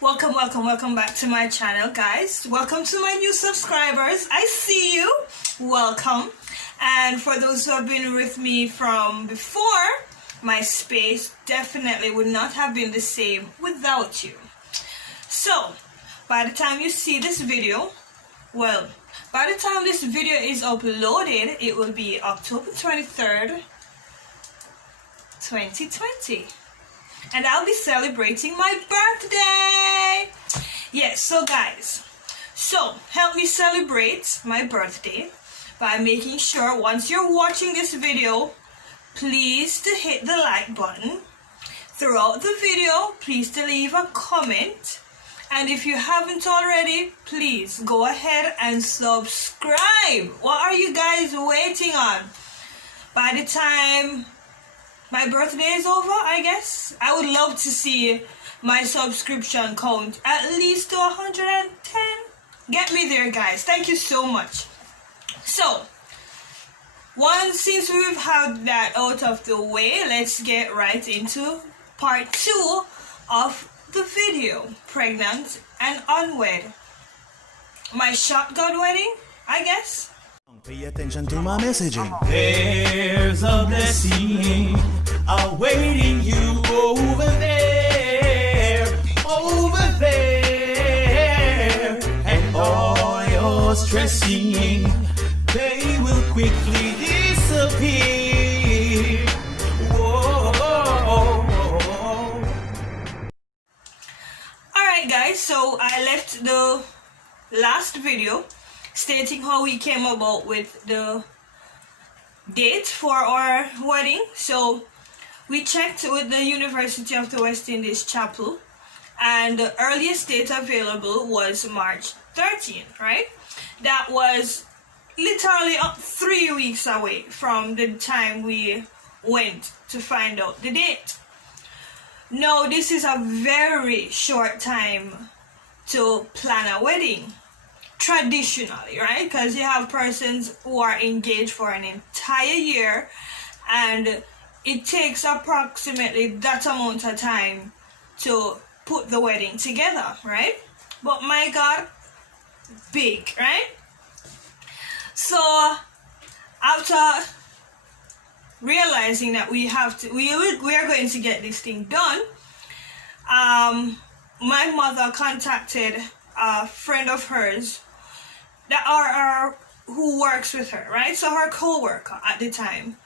Welcome back to my channel, guys. Welcome to my new subscribers. I see you. Welcome. And for those who have been with me from before, my space definitely would not have been the same without you. So, by the time you see this video, by the time this video is uploaded, it will be October 23rd, 2020. And I'll be celebrating my birthday. Yes, so guys, help me celebrate my birthday by making sure once you're watching this video, please to hit the like button. Throughout the video, please to leave a comment. And if you haven't already, please go ahead and subscribe. What are you guys waiting on? By the time my birthday is over, I guess, I would love to see my subscription count at least to 110. Get me there, guys. Thank you so much. So, since we've had that out of the way, let's get right into part 2 of the video. Pregnant and unwed. My shotgun wedding, I guess. Pay attention to my messaging. There's a blessing awaiting you over there, and all your stressing, they will quickly disappear. Whoa. Alright guys, so I left the last video stating how we came about with the date for our wedding. So we checked with the University of the West Indies Chapel, and the earliest date available was March 13th, right? That was literally 3 weeks away from the time we went to find out the date. Now, this is a very short time to plan a wedding, traditionally, right? Because you have persons who are engaged for an entire year, and it takes approximately that amount of time to put the wedding together, right? But my God, big, right? So after realizing that we are going to get this thing done, my mother contacted a friend of hers who works with her, right? So her co-worker at the time.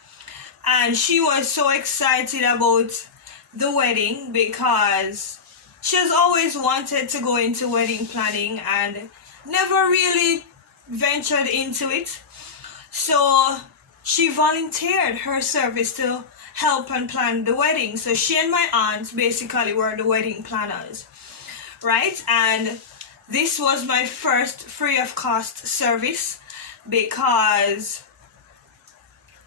And she was so excited about the wedding because she has always wanted to go into wedding planning and never really ventured into it. So she volunteered her service to help and plan the wedding. So she and my aunt basically were the wedding planners, right? And this was my first free of cost service because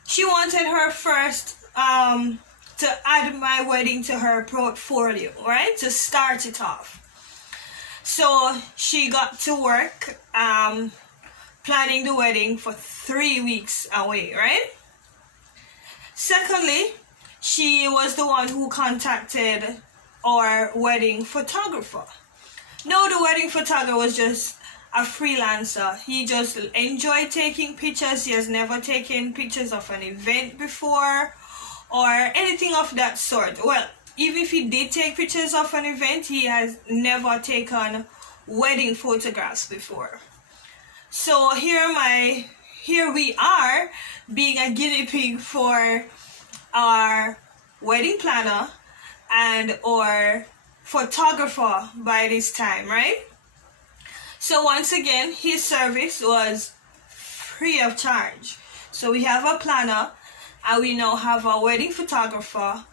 she wanted her first to add my wedding to her portfolio, right? To start it off. So she got to work planning the wedding for 3 weeks away, right? Secondly, she was the one who contacted our wedding photographer. No, the wedding photographer was just a freelancer. He just enjoyed taking pictures. He has never taken pictures of an event before or anything of that sort. Well, even if he did take pictures of an event, he has never taken wedding photographs before. So here we are being a guinea pig for our wedding planner and our photographer by this time, right? So once again, his service was free of charge. So we have a planner and we now have a wedding photographer,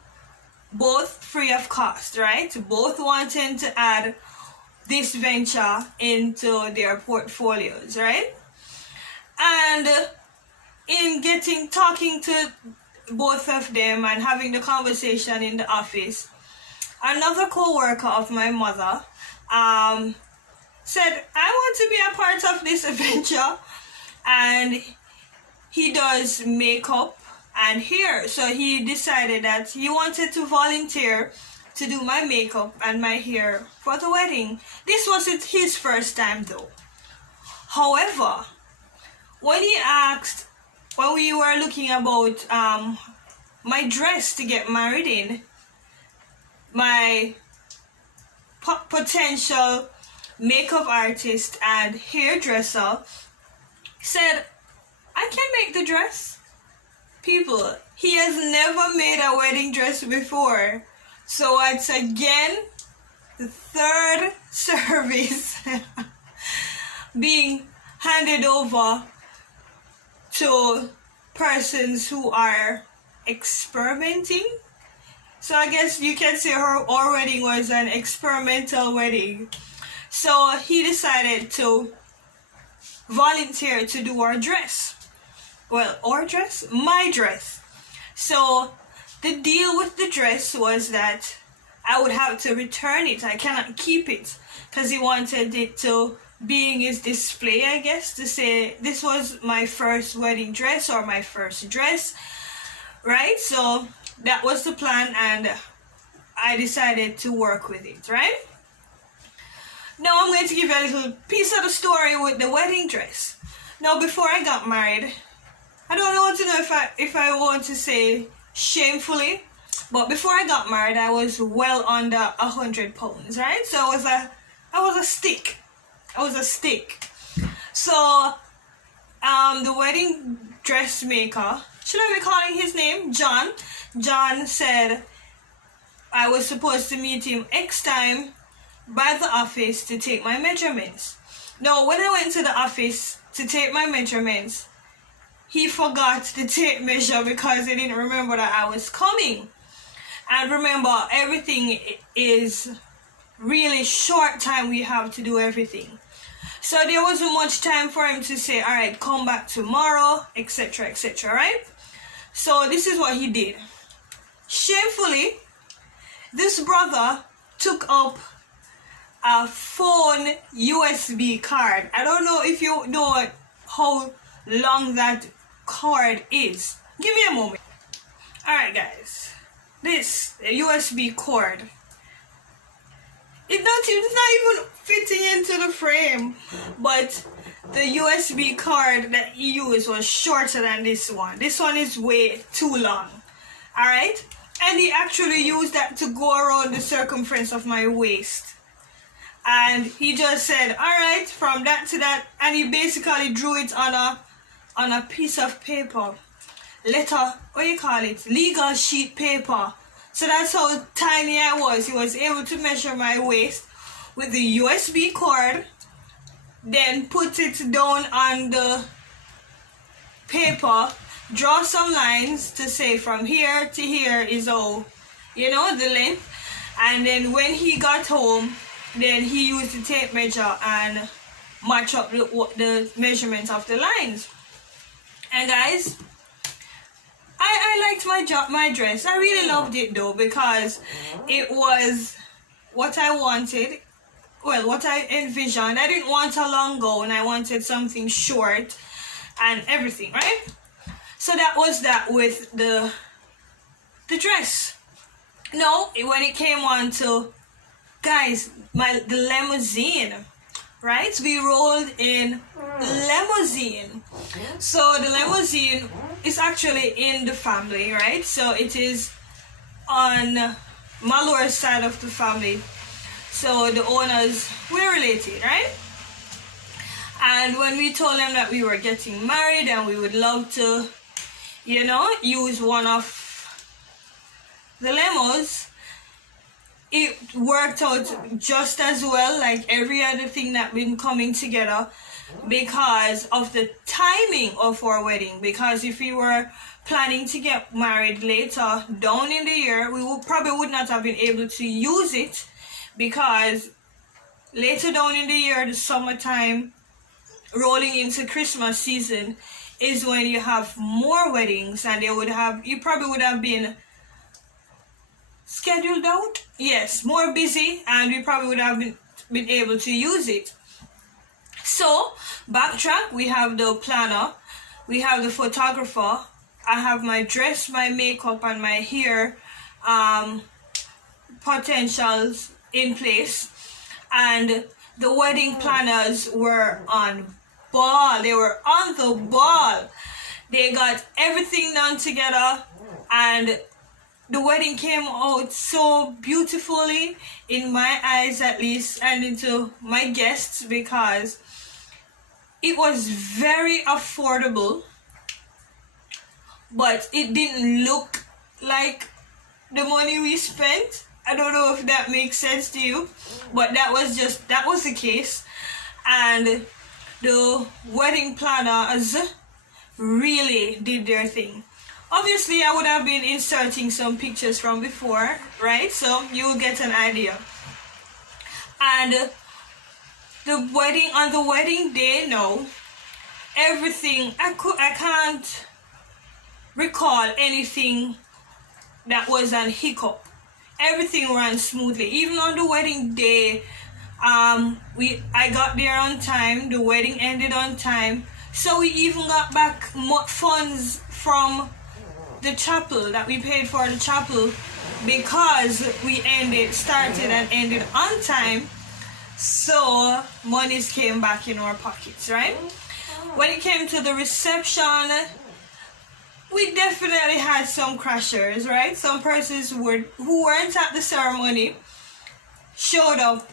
both free of cost, right? Both wanting to add this venture into their portfolios, right? And in talking to both of them and having the conversation in the office, another co-worker of my mother said, I want to be a part of this adventure. And he does makeup and hair. So he decided that he wanted to volunteer to do my makeup and my hair for the wedding. This wasn't his first time though. However, when he asked, when we were looking about my dress to get married in, my potential makeup artist and hairdresser said, I can make the dress. People, he has never made a wedding dress before. So it's again the third service being handed over to persons who are experimenting. So I guess you can say our wedding was an experimental wedding. So he decided to volunteer to do our dress. Well, our dress? My dress. So the deal with the dress was that I would have to return it. I cannot keep it because he wanted it to be in his display, I guess, to say this was my first wedding dress or my first dress, right? So that was the plan, and I decided to work with it, right? Now I'm going to give you a little piece of the story with the wedding dress. Now before I got married, I don't want to know if I want to say shamefully, but before I got married I was well under 100 pounds, right? So I was a stick. So the wedding dressmaker, should I be calling his name John said I was supposed to meet him X time by the office to take my measurements. Now when I went to the office to take my measurements, he forgot to take measure because he didn't remember that I was coming. And remember, everything is really short time we have to do everything. So there wasn't much time for him to say, all right, come back tomorrow, etc., etc., right? So this is what he did. Shamefully, this brother took up a phone USB card. I don't know if you know how long that cord is. Give me a moment. All right, guys. This USB cord. It's not even fitting into the frame, but the USB card that he used was shorter than this one. This one is way too long. All right, and he actually used that to go around the circumference of my waist. And he just said, all right, from that to that, and he basically drew it on a piece of paper, legal sheet paper. So that's how tiny I was. He was able to measure my waist with the USB cord, then put it down on the paper, draw some lines to say from here to here is all, the length. And then when he got home, then he used the tape measure and match up the measurements of the lines. And guys, I liked my dress. I really loved it though, because it was what I wanted. Well, what I envisioned. I didn't want a long gown. I wanted something short and everything, right? So that was that with the dress. No, when it came on to, guys, the limousine, right? We rolled in limousine. So the limousine is actually in the family, right? So it is on Malor's side of the family. So the owners were related, right? And when we told them that we were getting married and we would love to, use one of the limos, it worked out just as well like every other thing that been coming together because of the timing of our wedding. Because if we were planning to get married later down in the year, we would not have been able to use it, because later down in the year, the summertime rolling into Christmas season is when you have more weddings, and you probably would have been scheduled out, yes, more busy, and we probably would have been able to use it. So backtrack, we have the planner, we have the photographer, I have my dress, my makeup, and my hair potentials in place, and the wedding planners were on ball. They were on the ball. They got everything done together, and the wedding came out so beautifully, in my eyes at least, and into my guests, because it was very affordable, but it didn't look like the money we spent. I don't know if that makes sense to you, but that was the case. And the wedding planners really did their thing. Obviously, I would have been inserting some pictures from before, right? So you'll get an idea. And on the wedding day, no, everything, I can't recall anything that was an hiccup. Everything ran smoothly. Even on the wedding day, I got there on time. The wedding ended on time. So we even got back funds from the chapel that we paid for the chapel, because we started and ended on time. So monies came back in our pockets, right? When it came to the reception, we definitely had some crashers, right? Some persons who weren't at the ceremony showed up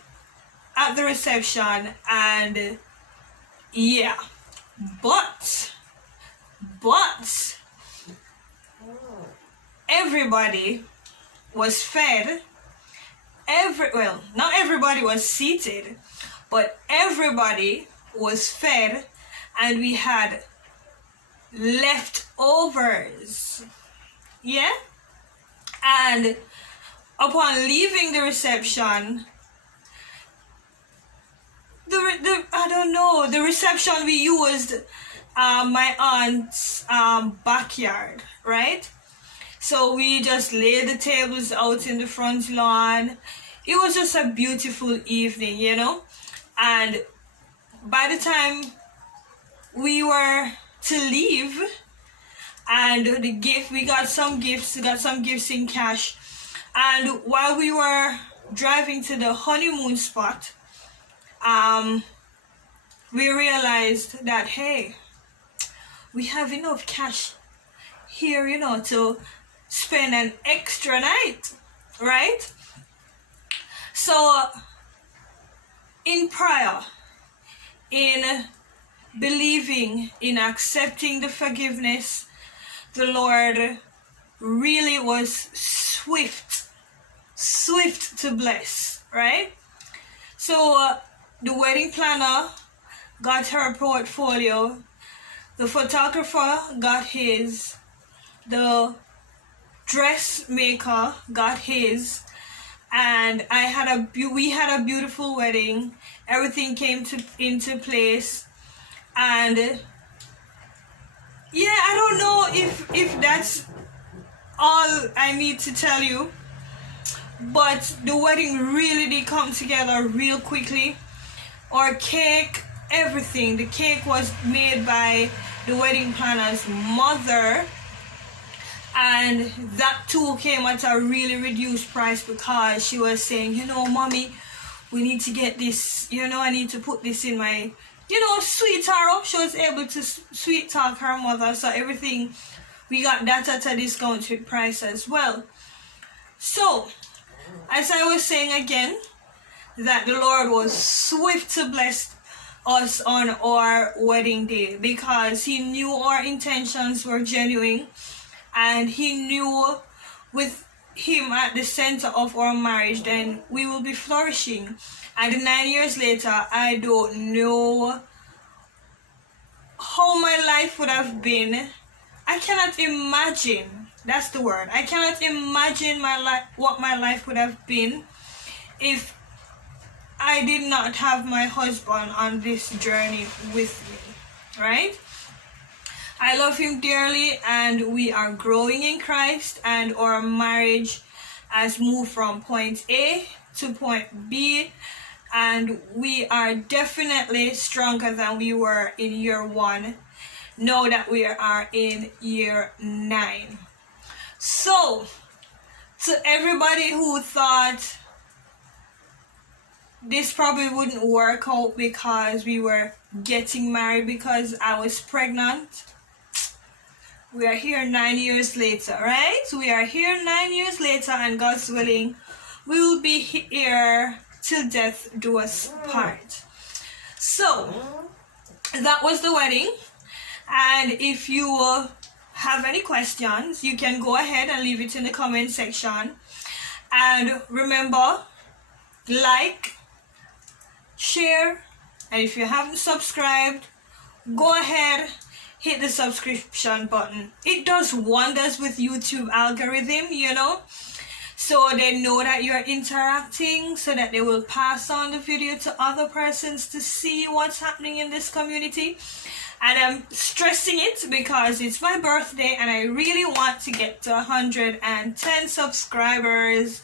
at the reception, and yeah, but everybody was fed. Not everybody was seated, but everybody was fed, and we had leftovers. Yeah? And upon leaving the reception, the reception we used my aunt's backyard, right? So we just laid the tables out in the front lawn. It was just a beautiful evening, you know? And by the time we were to leave, and we got some gifts in cash. And while we were driving to the honeymoon spot, we realized that, hey, we have enough cash here, you know, to spend an extra night, right? So in prayer, in believing, in accepting the forgiveness, the Lord really was swift to bless, right? So the wedding planner got her portfolio, the photographer got his, the dressmaker got his, and we had a beautiful wedding. Everything came into place, and yeah, I don't know if that's all I need to tell you, but the wedding really did come together real quickly. Our cake, everything, the cake was made by the wedding planner's mother, and that too came at a really reduced price, because she was saying, you know, mommy, we need to get this, you know, I need to put this in my, you know, sweet her up. She was able to sweet talk her mother, so everything, we got that at a discounted price as well. So, as I was saying again, that the Lord was swift to bless us on our wedding day, because He knew our intentions were genuine, and He knew with Him at the center of our marriage, then we will be flourishing. And 9 years later, I don't know how my life would have been. I cannot imagine, that's the word, I cannot imagine what my life would have been if I did not have my husband on this journey with me, right? I love him dearly, and we are growing in Christ, and our marriage has moved from point A to point B, and we are definitely stronger than we were in year 1, now that we are in year 9. So To everybody who thought this probably wouldn't work out because we were getting married because I was pregnant, we are here 9 years later, right? We are here 9 years later, and God's willing, we will be here till death do us part. So that was the wedding, and if you have any questions, you can go ahead and leave it in the comment section. And remember, like, share, and if you haven't subscribed, go ahead, hit the subscription button. It does wonders with YouTube algorithm, you know, so they know that you're interacting, so that they will pass on the video to other persons to see what's happening in this community. And I'm stressing it because it's my birthday and I really want to get to 110 subscribers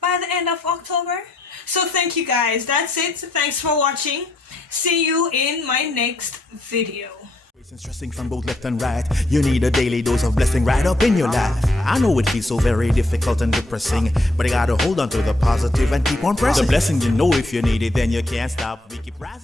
by the end of October. So thank you guys, that's it. Thanks for watching. See you in my next video. Stressing from both left and right. You need a daily dose of blessing right up in your life. I know it feels so very difficult and depressing, but you gotta hold on to the positive and keep on pressing. The blessing, you know, if you need it, then you can't stop. We keep rising.